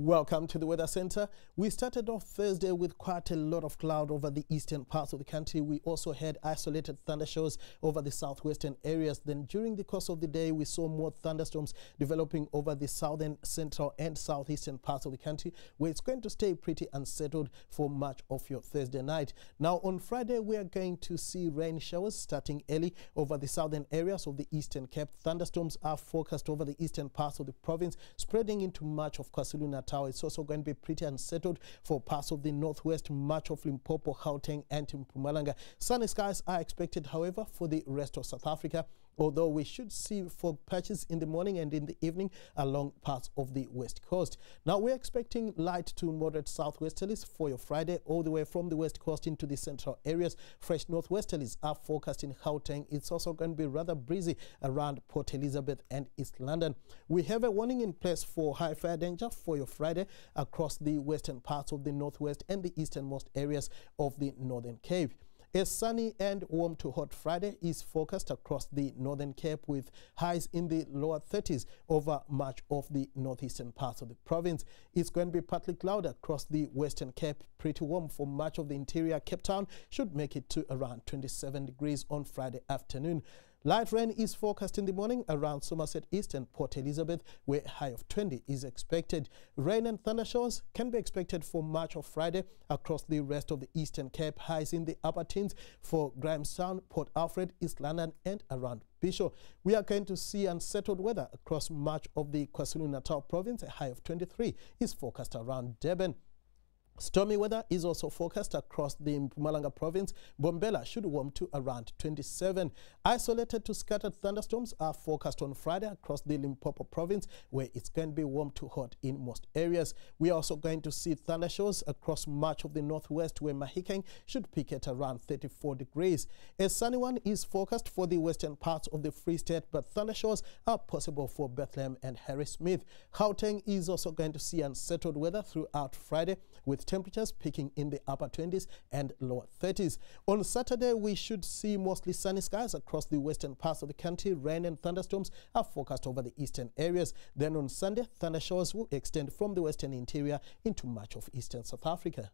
Welcome to the Weather Center. We started off Thursday with quite a lot of cloud over the eastern parts of the country. We also had isolated thundershowers over the southwestern areas. Then during the course of the day, we saw more thunderstorms developing over the southern, central and southeastern parts of the country, where it's going to stay pretty unsettled for much of your Thursday night. Now on Friday, we are going to see rain showers starting early over the southern areas of the Eastern Cape. Thunderstorms are forecast over the eastern parts of the province, spreading into much of KwaZulu-Natal. It's also going to be pretty unsettled for parts of the northwest, much of Limpopo, Gauteng and Mpumalanga. Sunny skies are expected, however, for the rest of South Africa, although we should see fog patches in the morning and in the evening along parts of the west coast. Now we're expecting light to moderate southwesterlies for your Friday, all the way from the west coast into the central areas. Fresh northwesterlies are forecast in Gauteng. It's also going to be rather breezy around Port Elizabeth and East London. We have a warning in place for high fire danger for your Friday across the western parts of the northwest and the easternmost areas of the Northern Cape. A sunny and warm to hot Friday is forecast across the Northern Cape, with highs in the lower 30s over much of the northeastern parts of the province. It's going to be partly cloudy across the Western Cape, pretty warm for much of the interior. Cape Town should make it to around 27 degrees on Friday afternoon. Light rain is forecast in the morning around Somerset East and Port Elizabeth, where a high of 20 is expected. Rain and thundershowers can be expected for much of Friday across the rest of the Eastern Cape. Highs in the upper teens for Grahamstown, Port Alfred, East London and around Bishop. We are going to see unsettled weather across much of the KwaZulu-Natal province. A high of 23 is forecast around Durban. Stormy weather is also forecast across the Mpumalanga province. Bombela should warm to around 27. Isolated to scattered thunderstorms are forecast on Friday across the Limpopo province, where it's going to be warm to hot in most areas. We are also going to see thundershowers across much of the northwest, where Mahikeng should peak at around 34 degrees. A sunny one is forecast for the western parts of the Free State, but thundershowers are possible for Bethlehem and Harrismith. Gauteng is also going to see unsettled weather throughout Friday, with temperatures peaking in the upper 20s and lower 30s. On Saturday, we should see mostly sunny skies across the western parts of the country. Rain and thunderstorms are forecast over the eastern areas. Then on Sunday, thundershowers will extend from the western interior into much of eastern South Africa.